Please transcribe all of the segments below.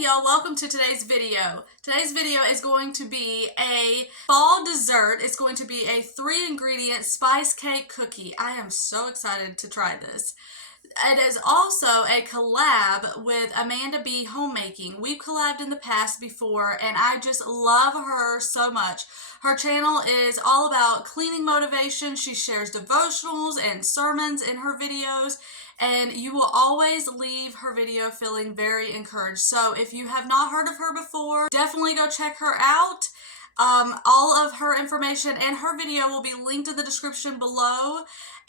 Hey y'all, welcome to today's video. Today's video is going to be a fall dessert. It's going to be a 3-ingredient spice cake cookie. I am so excited to try this. It is also a collab with Amanda B. Homemaking. We've collabed in the past before and I just love her so much. Her channel is all about cleaning motivation. She shares devotionals and sermons in her videos, and you will always leave her video feeling very encouraged. So if you have not heard of her before, definitely go check her out. All of her information and her video will be linked in the description below.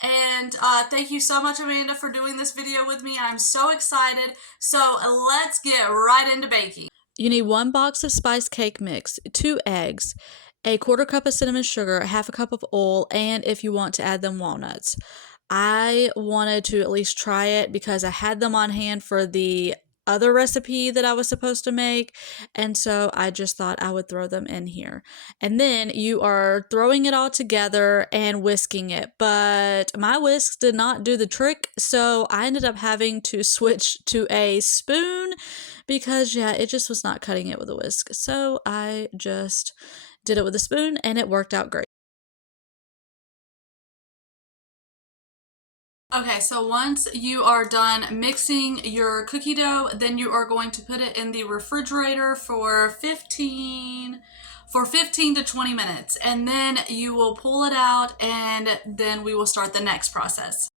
And thank you so much, Amanda, for doing this video with me. I'm so excited. So let's get right into baking. You need 1 box of spice cake mix, 2 eggs, a 1/4 cup of cinnamon sugar, 1/2 cup of oil, and if you want to add them, walnuts. I wanted to at least try it because I had them on hand for the other recipe that I was supposed to make, and so I just thought I would throw them in here. And then you are throwing it all together and whisking it, but my whisks did not do the trick, so I ended up having to switch to a spoon because it just was not cutting it with a whisk. So I just did it with a spoon and it worked out great. Okay, so once you are done mixing your cookie dough, then you are going to put it in the refrigerator for 15 to 20 minutes. And then you will pull it out and then we will start the next process.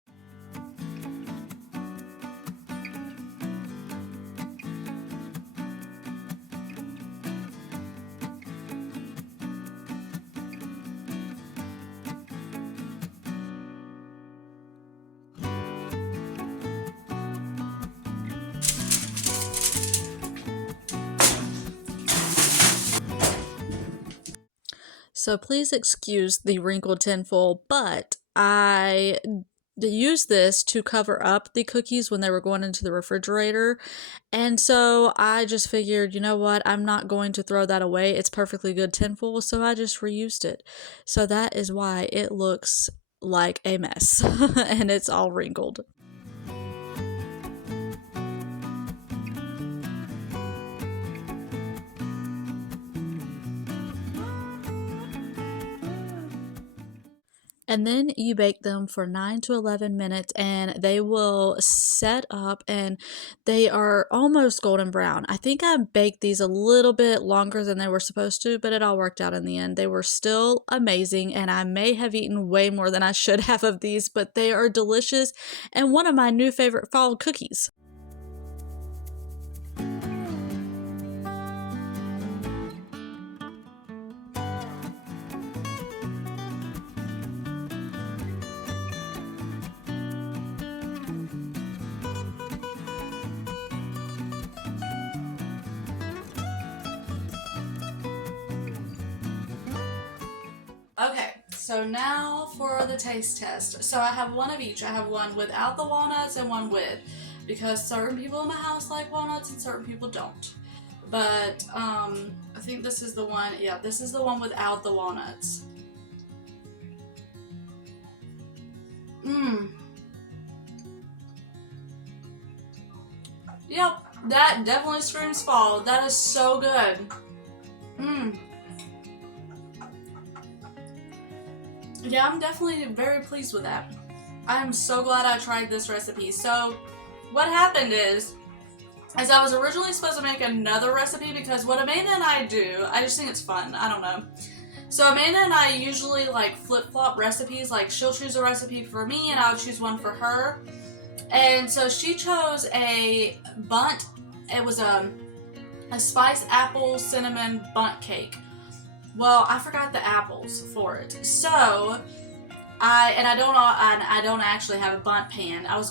So please excuse the wrinkled tinfoil, but I used this to cover up the cookies when they were going into the refrigerator. And so I just figured, you know what, I'm not going to throw that away. It's perfectly good tinfoil, so I just reused it. So that is why it looks like a mess and it's all wrinkled. And then you bake them for 9 to 11 minutes and they will set up and they are almost golden brown. I think I baked these a little bit longer than they were supposed to, but it all worked out in the end. They were still amazing and I may have eaten way more than I should have of these, but they are delicious and one of my new favorite fall cookies. Okay, so now for the taste test. So I have one of each. I have one without the walnuts and one with, because certain people in my house like walnuts and certain people don't. But I think this is the one, yeah, this is the one without the walnuts. Yep, that definitely screams fall. That is so good. Yeah, I'm definitely very pleased with that. I'm so glad I tried this recipe. So what happened is I was originally supposed to make another recipe because what Amanda and I do, I just think it's fun. I don't know. So Amanda and I usually like flip-flop recipes. Like she'll choose a recipe for me and I'll choose one for her. And so she chose a bundt. It was a spice apple cinnamon bundt cake. Well, I forgot the apples for it. So I don't actually have a bundt pan. I was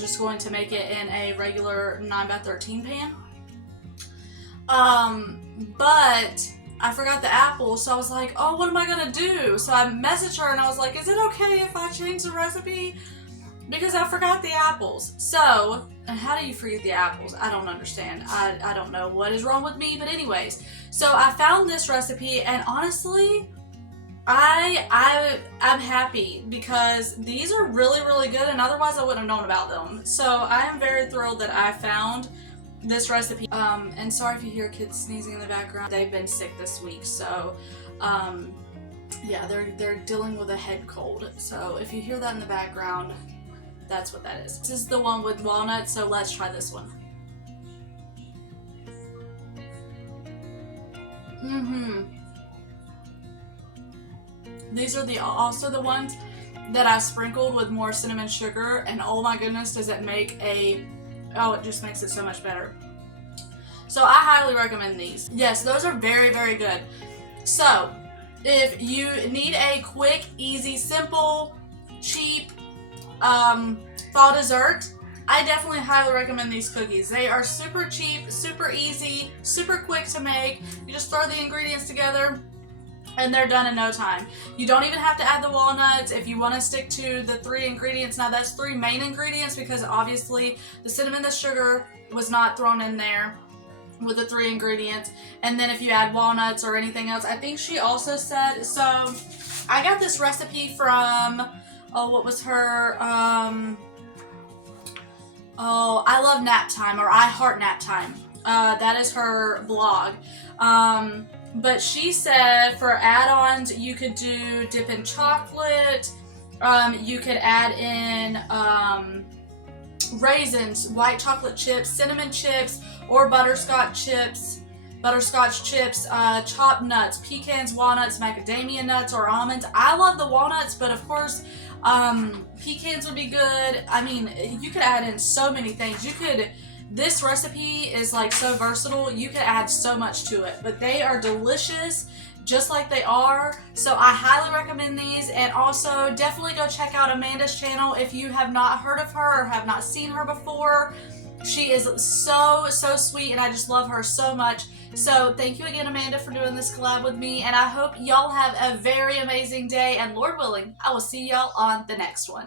just going to make it in a regular 9x13 pan. But I forgot the apples, so I was like, oh, what am I gonna do? So I messaged her and I was like, is it okay if I change the recipe? Because I forgot the apples. So, and how do you forget the apples? I don't understand. I don't know what is wrong with me, but anyways. So I found this recipe and honestly, I'm happy because these are really, really good and otherwise I wouldn't have known about them. So I am very thrilled that I found this recipe. And sorry if you hear kids sneezing in the background. They've been sick this week, so yeah, they're dealing with a head cold. So if you hear that in the background, that's what that is. This is the one with walnuts, so let's try this one. These are also the ones that I sprinkled with more cinnamon sugar, and oh my goodness, does it make it just makes it so much better. So I highly recommend these. Yes, those are very, very good. So if you need a quick, easy, simple, cheap fall dessert, I definitely highly recommend these cookies. They are super cheap, super easy, super quick to make. You just throw the ingredients together and they're done in no time. You don't even have to add the walnuts if you want to stick to the 3 ingredients. Now that's 3 main ingredients because obviously the cinnamon, the sugar was not thrown in there with the 3 ingredients. And then if you add walnuts or anything else, I think she also said, so I got this recipe from, what was her, I Love Nap Time, or I Heart Nap Time. That is her blog. But she said for add-ons, you could do dip in chocolate, you could add in raisins, white chocolate chips, cinnamon chips, or butterscotch chips, chopped nuts, pecans, walnuts, macadamia nuts, or almonds. I love the walnuts, but of course, pecans would be good. I mean, you could add in so many things. This recipe is like so versatile. You could add so much to it, but they are delicious just like they are. So I highly recommend these, and also definitely go check out Amanda's channel if you have not heard of her or have not seen her before. She is so sweet, and I just love her so much. So thank you again, Amanda, for doing this collab with me, and I hope y'all have a very amazing day, and Lord willing, I will see y'all on the next one.